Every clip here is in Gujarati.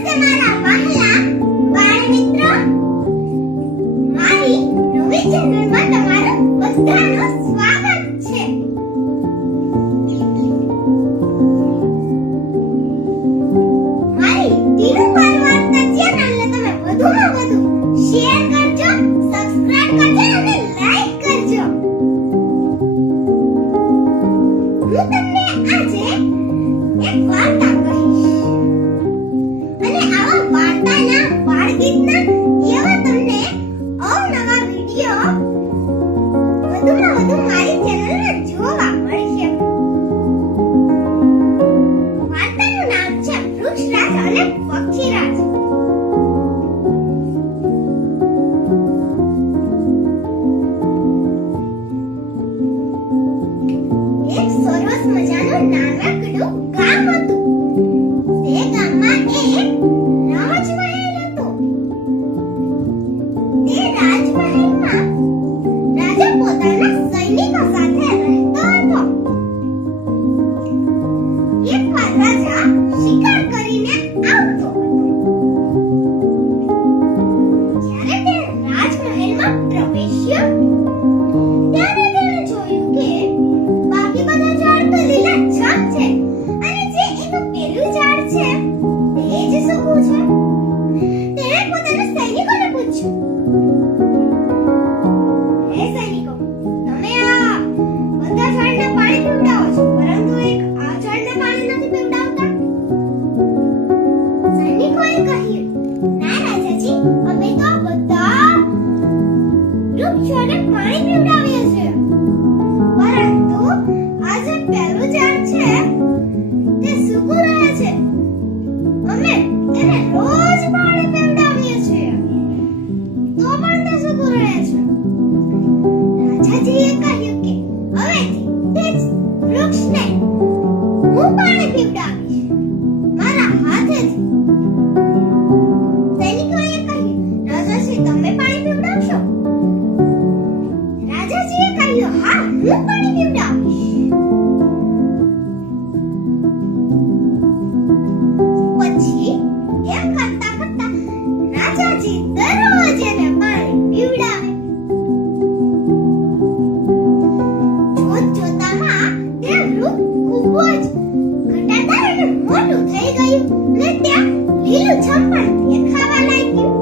નમસ્તે મારા વહાલા બાળ મિત્રો, મારી નવી ચેનલમાં તમારું બધાનું સ્વાગત છે. મારી તીરુપાલ વાર્તા ચેનલને તમે વધુમાં વધુ શેર કરજો, સબસ્ક્રાઇબ કરજો અને લાઈક કરજો. હું તમને આજે એક વાર્તા કહીશ અને આવા વાર્તાના બાળગીતના એવા તમને અવનવા વિડિયો વધુમાં વધુ મારી ચેનલમાં જોવા મળશે. વાર્તાનું નામ છે વૃક્ષરાજ અને પક્ષીરાજ. એક સરસ મજાનું નાનકડું ગામ હતું. તે ગામમાં એક રાજમહેલ હતો. તે રાજમહેલમાં રાજા પોતાના સૈનિકો સાથે રહેતો હતો. એકવાર રાજા શિકાર કરીને આવતો હતો. જ્યારે તે રાજમહેલમાં પ્રવેશ્યો ત્યારે તેણે જોયું કે બાકી બધા ઝાડ તો લીલાછમ છે અને જે એનું પેલું ઝાડ છે તે જ સૂકું છે. તેણે પોતાના સૈનિકોને પૂછ્યું, હે સૈનિકો, તમે આ બધા ઝાડને પાણી પીવડાવો છો પરંતુ એક આ ઝાડને પાણી નથી પીવડાવતા? સૈનિકોએ કહ્યું, ના રાજાજી, અમે તો આ બધા વૃક્ષોને પાણી પીવડાવીએ છીએ પરંતુ આ જે પેલું ઝાડ છે તે સૂકું રહે છે. અમે તેને રોજ પાણી પીવડાવીએ છીએ તો પણ તે સૂકું રહે છે. રાજાજીએ કહ્યું કે હવેથી તે જ વૃક્ષને હું પાણી પીવડાવીશ મારા હાથેથી. સૈનિકોએ કહ્યું, રાજાજી, તમે પાણી પીવડાવશો? રાજાજીએ કહ્યું, હા, હું પાણી પીવડાવીશ. પછી એમ કરતા કરતા રાજાજી દરરોજ એને પાણી પીવડાવે. જોતજોતામાં તે વૃક્ષ ખૂબ જ ઘટાદાર અને મોટું થઈ ગયું અને ત્યાં લીલુંછમ પણ દેખાવા લાગ્યું.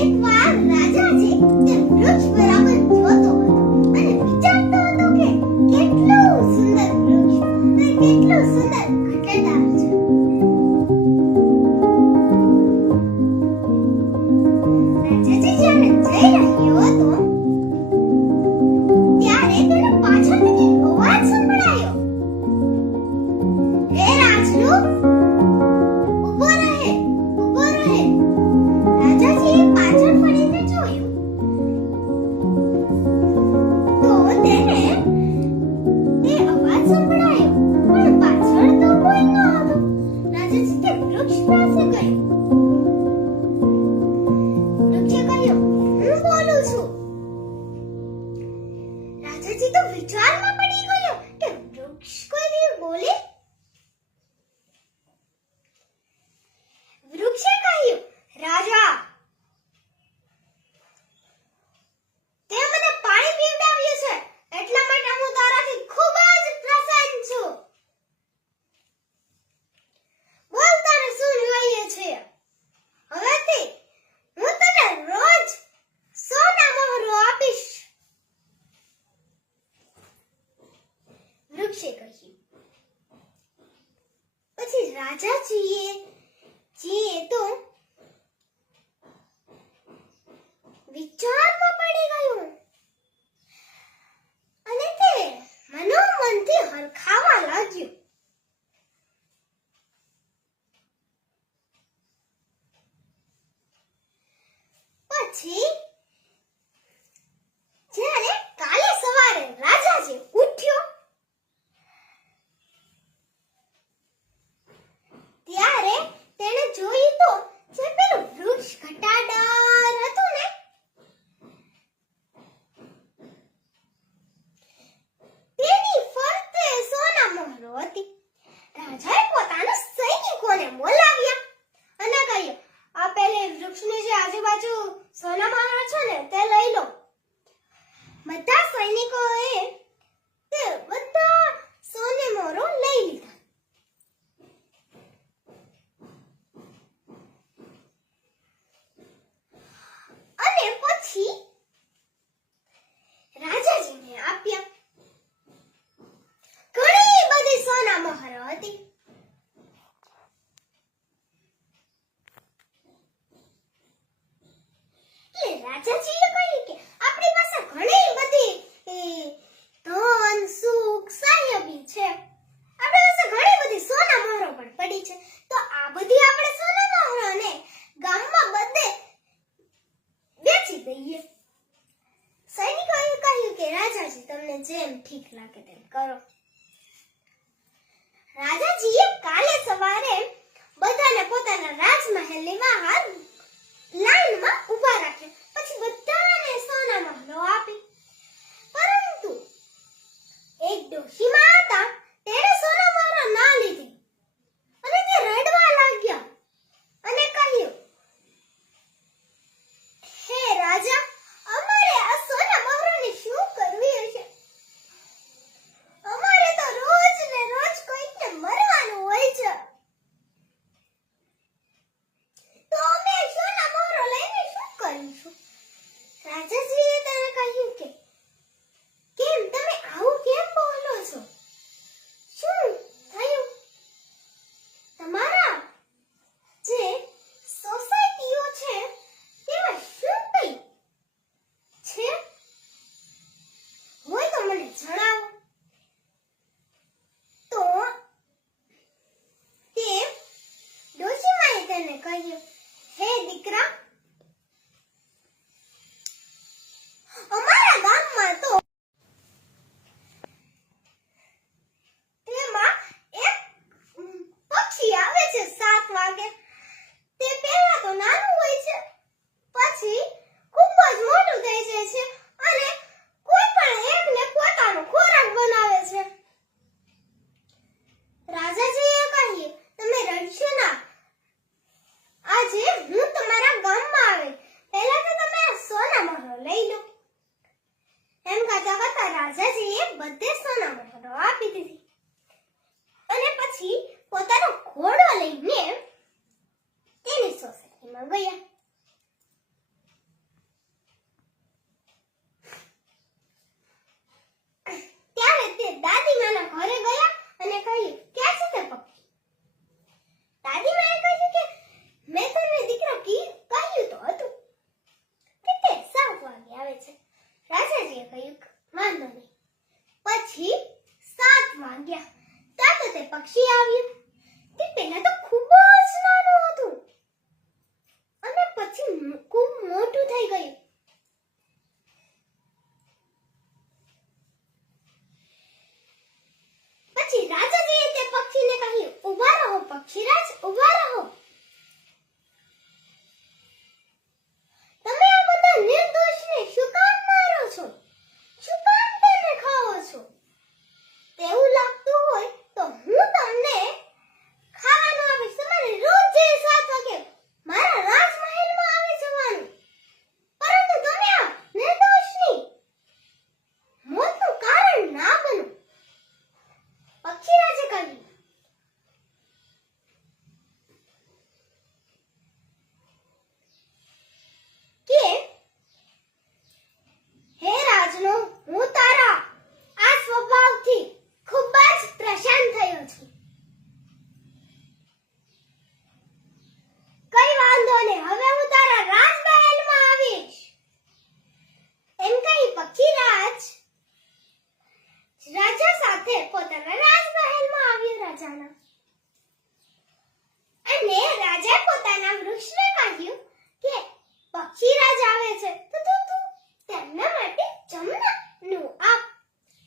એકવાર રાજાજી તે વૃક્ષ બરાબર જોતો હતો અને વિચારતો હતો કે કેટલું સુંદર વૃક્ષ અને કેટલું સુંદર ઘટાદાર છે. રાજાજી જ્યારે જઈ રહ્યો હતો ત્યારે તેને પાછળથી એક અવાજ સંભળાયો, હે રાજુ, ઊભો રહે, ઊભો રહે. રાજાજીએ પાછળ ફરીને જોયું તો તેને તે અવાજ સંભળાયો પણ પાછળ તો કોઈ ન હતું. રાજાજી તે વૃક્ષ પાસે ગયો. વૃક્ષે કહ્યું, હું બોલું છું. રાજાજી તો વિચારમાં પડી ગયો કે વૃક્ષ કોઈ દી બોલે. વૃક્ષે કહ્યું, રાજા, તે મને પાણી પીવડાવ્યું છે એટલા માટે હું તારાથી ખૂબ જ પ્રસન્ન છું. બોલ, તારે શું જોઈએ છે? હવેથી હું તને રોજ સોના મહોરો આપીશ. વૃક્ષે કહ્યું. પછી રાજાજીએ તો વિચારમાં પડી ગયું અને તે મનોમનથી હરખાવા લાગ્યું. પછી જ્યારે કાલે સવારે રાજાજી ઉઠ્યો ત્યારે તેણે જોયું તો જે પેલું વૃક્ષ ઘટાદાર હતું ને રાજાજીએ કાલે સવારે બધાને પોતાના રાજમહેલની બહાર લાઈનમાં ઊભા રાખ્યા. પછી બધાને સોના મહોરો આપી. પરંતુ એક ડોશીમાં હતા, તેણે સોના મહોરો ના લીધી અને તે રડવા લાગ્યા અને કહ્યું, હે રાજા, અમારે આ સોના મહોરાને શું કરવી હશે? અમારે તો રોજ ને રોજ કોઈને મરવાનું હોય છે. તો અમે સોના મહોરો લઈને શું કરીશું? રાજાજીએ તેને કહ્યું કે કેમ તમે આવું કેમ બોલો છો? શું થયું? તમારા જે સોસાયટીઓ છે તેમાં શું કઈ છે? હોય તો મને જણાવો. તો તે ડોશીમાએ તેને કહ્યું, હે દીકરા, અમારા ગામમાં તો તેમાં એક પક્ષી આવે છે 7 વાગે. તે પહેલા તો નાનું હોય છે, પછી ખૂબ જ મોટું થઈ જાય છે અને કોઈ પણ એકને પોતાનો ખોરાક બનાવે છે. રાજાજીએ કહ્યું, તમે રડશો ના. આજે હું તમારા ગામમાં આવી, પહેલા તો તમે આ સોના મહોરો લઈ લો. એમ કહેતા કહેતા રાજાજીએ બધે સોના મહોરો આપી દીધી અને પછી પોતાનો ઘોડો લઈને તેની સોસાયટીમાં ગયા. ત્યારે તે દાદીમાના ઘરે ગયા અને કહ્યું, ક્યાં છે તે પક્ષી? દાદીમાએ કહ્યું કે મેં તને દીકરા કહ્યું તો હતું કે તે 7 વાગે આવે છે. રાજાજીએ કહ્યું, વાંધો નહીં. પછી 7 વાગ્યા ત્યાં તો તે પક્ષી આવ્યું. તે પહેલા તો ખૂબ જ નાનું હતું અને પછી ખૂબ મોટું થઈ ગયું. પછી રાજાજીએ તે પક્ષીને કહ્યું, ઊભા રહો પક્ષીરાજ, ઊભા રહો. તમે આ બધા નિર્દોષને શું કામ મારો છો? શું કામ તેને ખાઓ છો? તેવું લાગતું હોય તો હું તમને ખાવાનું આપીશ. તમારે રોજ 7 વાગે મારા રાજમહેલમાં આવી જવાનું. પરંતુ તમે આ નિર્દોષની મોતનું કારણ ના બનો. પક્ષીરાજે કહ્યું, કે હે રાજનો, હું તારા આ સ્વભાવથી ખૂબ જ પ્રસન્ન થયો છું. કઈ વાંધો નહીં, હવે હું તારા રાજમહેલમાં આવીશ. એમ કહી પક્ષીરાજ રાજા સાથે પોતાના રાજમહેલમાં આવ્યો. રાજાના અને રાજાએ પોતાના વૃક્ષને કહ્યું કે પક્ષીરાજ આવે છે તો તું તેમના માટે જમવાનું આપ,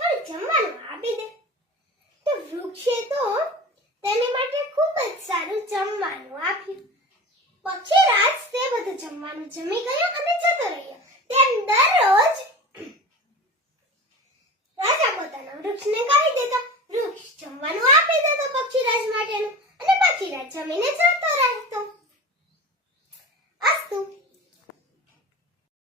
થોડું જમવાનું આપી દે. તો વૃક્ષે તો તેને માટે ખૂબ જ સારું જમવાનું આપ્યું. પક્ષીરાજ તે બધું જમવાનું જમી ગયો અને જતો રહ્યો. તેમ દરરોજ રાજા પોતાના વૃક્ષને કહી દેતા, વૃક્ષ જમવાનું આપી દેતો પક્ષીરાજ માટેનું અને પક્ષીરાજ જમીને જતો